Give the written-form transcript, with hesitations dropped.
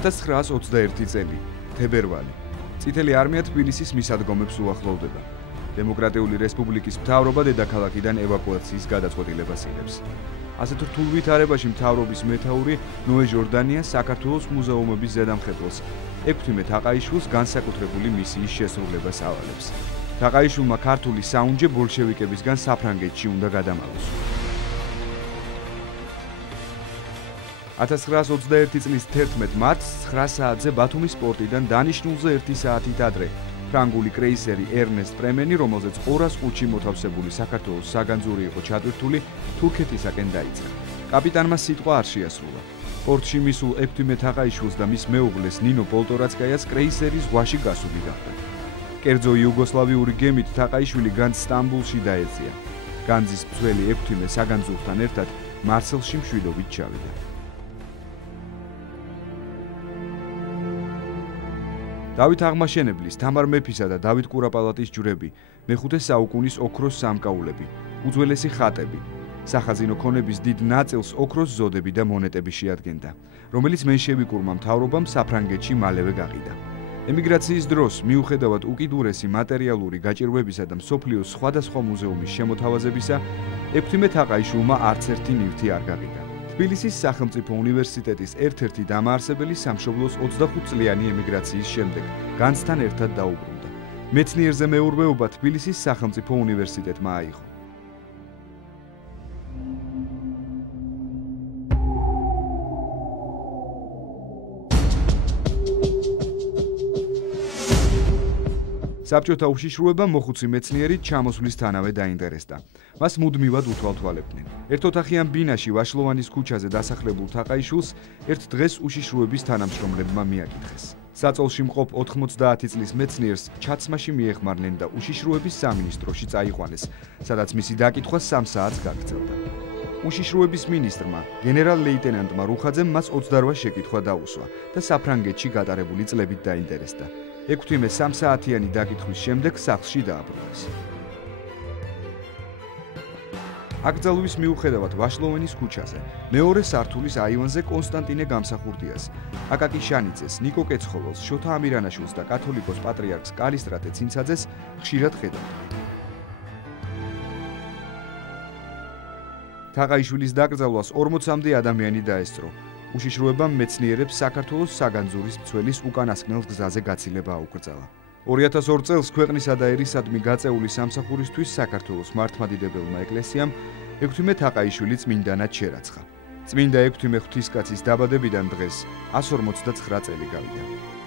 1921 წელი, თებერვალი. წითელი არმია თბილისის მისადგომებს უახლოვდება. დემოკრატიული რესპუბლიკის მთავრობა დედაქალაქიდან ევაკუაციის გადაწყვეტილებას იღებს. ასეთ რთულ ვითარებაში მთავრობის მეთაური ნოე ჟორდანია საქართველოს მუზეუმების ზედამხედველს ექვთიმე თაყაიშვილს განსაკუთრებული მისიის შესრულებას ავალებს. თაყაიშვილმა ქართული საუნჯე ბოლშევიკებისგან საფრანგეთში უნდა გადამალოს. 1921 წლის 11 მარტს 9 საათზე ბათუმის პორტიდან დანიშნულზე 1 საათით ადრე ფრანგული კრეისერი ერნესტ პრემენი, რომელზეც 205-ში მოთავსებული საქართველოს საგანძური იყო ჩატვირთული, თურქეთისაკენ დაიწყო. კაპიტანმა სიტყვა არ შეასრულა. პორტში მისულ ექვთიმე თაყაიშვილს და მის მეუღლეს ნინო პოლტორაცკაიას კრეისერი ზღვაში გასული გახდა. კერძო იუგოსლავიური გემით თაყაიშვილი განძ სტამბულში დაეწია. განძის მცველი ექვთიმე საგანძურთან ერთად მარსელში მშვიდობით ჩავიდა. დავით აღმაშენებლის, თამარ მეფისა და დავით კურაპალატის ჯვრები, მე-5 საუკუნის ოქროს სამკაულები, უძველესი ხატები, სახაზინო ქონების დიდ ნაწილს ოქროს ზოდები და მონეტები შეადგენდა, რომელიც მენშევიკურმა მთავრობამ საფრანგეთში მალევე გაყიდა. ემიგრაციის დროს, მიუხედავად უკიდურესი მატერიალური გაჭირვებისა და მსოფლიოს სხვადასხვა მუზეუმის შემოთავაზებისა, ექვთიმე თაყაიშვილმა არც ერთი ნივთი არ გაყიდა. თბილისის სახელმწიფო უნივერსიტეტის ერთ-ერთი დამაარსებელი სამშობლოს 25 წლიანი ემიგრაციის შემდეგ განძთან ერთად დაუბრუნდა. მეცნიერზე მეურვეობა თბილისის სახელმწიფო უნივერსიტეტმა აიღო. საბჭოთა უშიშროებამ მოხუცი მეცნიერით ჩამოსვლისთანავე დაინტერესდა. მას მუდმივად უთვალთვალებდნენ. ერთოთახიან ბინაში ვაშლოვანის ქუჩაზე დასახლებულ თაყაიშვილს ერთ დღეს უშიშროების თანამშრომლებმა მიაკითხეს. საწოლში მყოფ 90 წლის მეცნიერს ჩაცმაში მიეხმარნენ და უშიშროების სამინისტროში წაიყვანეს, სადაც მისი დაკითხვა 3 საათს გაგრძელდა. უშიშროების მინისტრმა, გენერალ-ლეიტენანტმა რუხაძემ მას 28 შეკითხვა დაუსვა და საფრანგეთში გატარებული წლებით დაინტერესდა. ექვთიმე 3 საათიანი დაკითხვის შემდეგ სახლში დააბრუნეს. აკრძალვის მიუხედავად ვაშლოვანის ქუჩაზე, მეორე სართულის აივანზე კონსტანტინე გამსახურდიას, აკაკი შანიძეს, ნიკო კეცხოველს, შოთა ამირანაშვილს და კათოლიკოს პატრიარქს კალისტრატე ცინცაძეს ხშირად ხედავდნენ. თაყაიშვილის დაკრძალვას 40-მდე ადამიანი დაესწრო. უშიშროებამ მეცნიერებს საქართველოს საგანძურის მცველის უკანასკნელ გზაზე გაცილება აუკრძალა. 2002 წელს ქვეყნისა და ერისადმი გაწეული სამსახურისთვის საქართველოს მართლმადიდებელმა ეკლესიამ ექვთიმე თაყაიშვილი წმინდანად შერაცხა. წმინდა ექვთიმე ღვთისკაცის დაბადებიდან დღეს 159 წელი გავიდა.